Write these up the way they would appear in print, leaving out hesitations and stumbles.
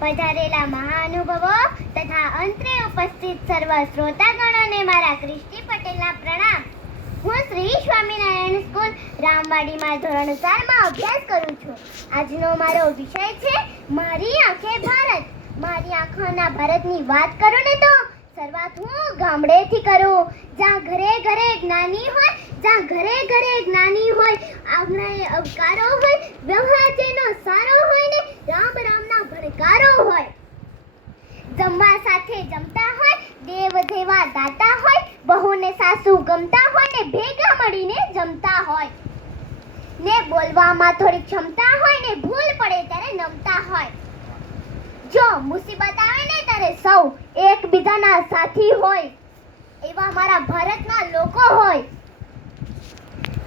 પધારેલા મહાનુભાવો તથા અંતરે ઉપસ્થિત સર્વ શ્રોતાગણોને મારા ક્રિષ્ટી પટેલના પ્રણામ. હું શ્રી સ્વામિનારાયણ સ્કૂલ રામવાડીમાં ધોરણ 4 માં અભ્યાસ કરું છું. આજનો મારો વિષય છે મારી આંખે ભારત. મારી આંખોના ભારતની વાત કરું ને તો શરૂઆત હું ગામડેથી કરું, જ્યાં ઘરે ઘરે જ્ઞાની હોય, જ્યાં ઘરે ઘરે જ્ઞાની હોય, આંગણાએ અવકારો હોય, વ્યવહાર જેનો સારો હોય ને રામ રામના ભણકારો હોય, જમવા સાથે જમતા હોય, દેવ દેવા દાતા હોય, બહુને સાસુ ગમતા હોય ને ભેગા મળીને જમતા હોય, ને બોલવામાં થોડી ક્ષમતા હોય ને ભૂલ પડે ત્યારે નમતા હોય. જો મુસીબત આવે ને ત્યારે સૌ એકબીજાના સાથી હોય એવા મારા ભારતના લોકો હોય.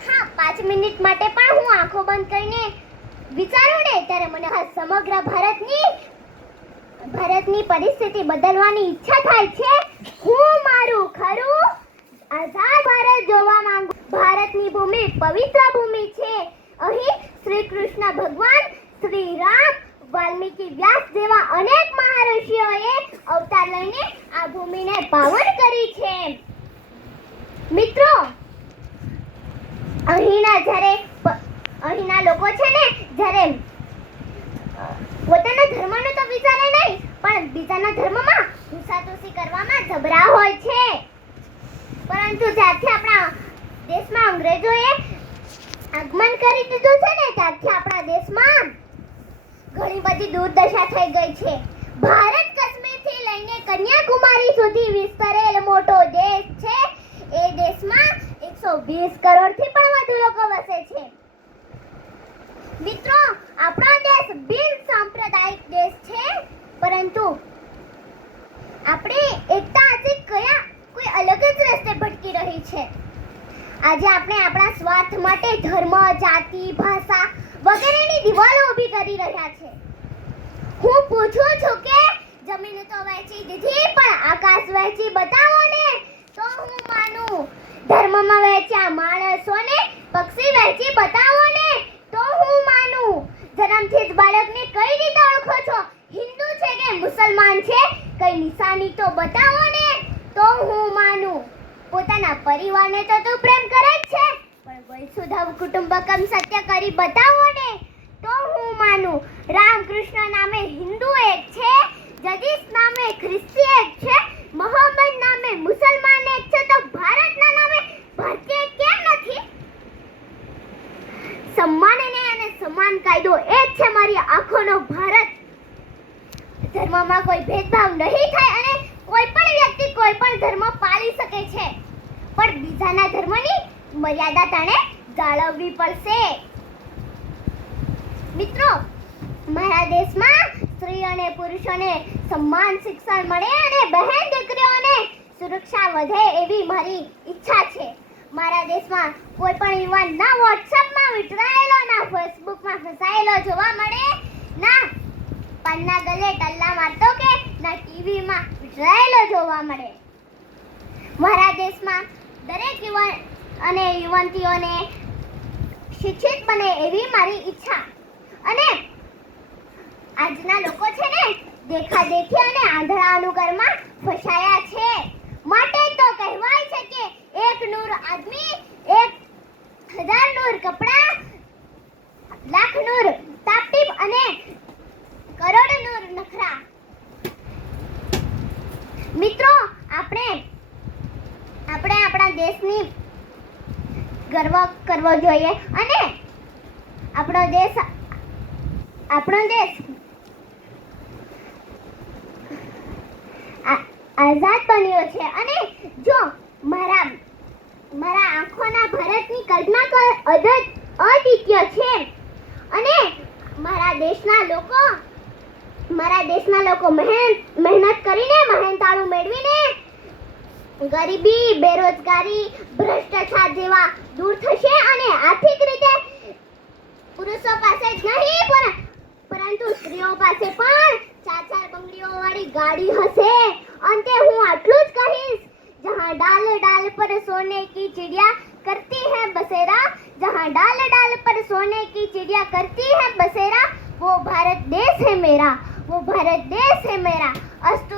હા, 5 મિનિટ માટે પણ હું આંખો બંધ કરીને વિચારું ને ત્યારે મને આ સમગ્ર ભારતની પરિસ્થિતિ બદલવાની ઈચ્છા થાય છે. હું મારું ખરું આઝાદ ભારત જોવા માંગુ. ભારતની ભૂમિ પવિત્ર ભૂમિ છે. અહીં શ્રી કૃષ્ણ ભગવાન, શ્રી રામ, વાલ્મીકી વ્યાસ જેવા અનેક મહર્ષિઓએ અવતાર લઈને આ ભૂમિને પાવન કરી છે. મિત્રો, અહીંના લોકો છે ને જ્યારે પોતાના ધર્મનું તો વિચારે નહીં, પણ બીજાના ધર્મમાં ઘૂસાતુસી કરવામાં જબરા હોય છે. પરંતુ જ્યારથી આપણા દેશમાં અંગ્રેજોએ આગમન કરી દીધું છે ને ત્યારથી આપણા દેશમાં ઘણી બધી દુર્દશા થઈ ગઈ છે. ભારત કાશ્મીરથી લઈને કન્યાકુમારી સુધી વિસ્તરેલ મોટો દેશ છે. એ દેશમાં 120 કરોડથી પણ વધુ લોકો વસે છે. મિત્રો, આપણો દેશ બિન સાંપ્રદાયિક દેશ છે, પરંતુ આપણે એકતા આજે કોઈ અલગ જ રસ્તે ભટકી રહી છે. આજે આપણે આપણા સ્વાર્થ માટે ધર્મ, જાતિ, ભાષા વગેરેની દિવાલો ઊભી કરી રહ્યા છે. હું પૂછું છું કે જમીન તો વહેંચી દીધી, પણ આકાશ વહેંચી બતાવો ને તો હું માનું. ધર્મમાં વહેંચ્યા માણસોને પક્ષી વહેંચી બતાવો ને તો હું માનું. જન્મથી જ બાળકને કઈ રીતે ઓળખો છો, હિન્દુ છે કે મુસલમાન છે, કઈ નિશાની તો બતાવો ને તો હું માનું. પોતાના પરિવારને તો તું પ્રેમ કરે જ છે, પણ વૈસુધૈવ કુટુંબકમ સત્ય કરી બતાવો ને તો હું માનું. રામકૃષ્ણ નામે હિન્દુ એક છે, જદીશ નામે ખ્રિસ્તી એક છે, મોહમ્મદ નામે મુસલમાન એક છે, તો ભારતના નામે ભારતીય કેમ નથી? સન્માન અને સમાન કાયદો એ જ છે મારી આંખોનો ભારત. ધર્મમાં કોઈ ભેદભાવ નહીં થાય અને કોઈ પણ વ્યક્તિ કોઈ પણ ધર્મ પાળી શકે છે, પણ બીજાના ધર્મની મર્યાદા તને જાળવવી પડશે. મિત્રો, મારા દેશમાં સ્ત્રી અને પુરુષોને સમાન શિક્ષણ મળે અને બહેન દીકરીઓને સુરક્ષા વધે એવી મારી ઈચ્છા છે. મારા દેશમાં કોઈ પણ યુવાન ના વોટ્સએપમાં વિટરાયેલો, ના ફેસબુકમાં ફસાયેલો જોવા મળે, ના પાનના ગલે ટલ્લા મારતો કે ના ટીવીમાં વિટરાયેલો જોવા મળે. મારા દેશમાં દરેક યુવાન અને યુવતીઓને શિક્ષિત બને એવી મારી ઈચ્છા. અને આજના લોકો છે ને દેખાદેખી અને આંધળા અનુકરણમાં ફસાયા છે. માટે તો કહેવાય છે કે એક નૂર આદમી, 1000 નૂર કપડા, લાખ નૂર તાપટીપ અને કરોડ નૂર નખરા. મિત્રો, આપણે આપણા દેશની ગર્વ કરવો જોઈએ અને આપણો દેશ આઝાદ બન્યો છે. અને જો મારા આંખોના ભારતની કલ્પના અદ્વિતીય છે. અને મારા દેશના લોકો મહેનત કરીને મહેનતાણું મેળવીને ગરીબી, બેરોજગારી, ભ્રષ્ટાચાર જેવા દૂર થશે અને આર્થિક રીતે પુરુષો પાસે જ નહીં પરંતુ સ્ત્રીઓ પાસે પણ 4 બંગડીઓ વાળી ગાડી હશે. અંતે હું આટલું જ કહીશ, જહાં ડાલ ડાલ પર સોને કી ચિડિયા करती है बसेरा, जहाँ डाल डाल पर सोने की चिड़िया करती है बसेरा, वो भारत देश है मेरा, वो भारत देश है मेरा, अस्तु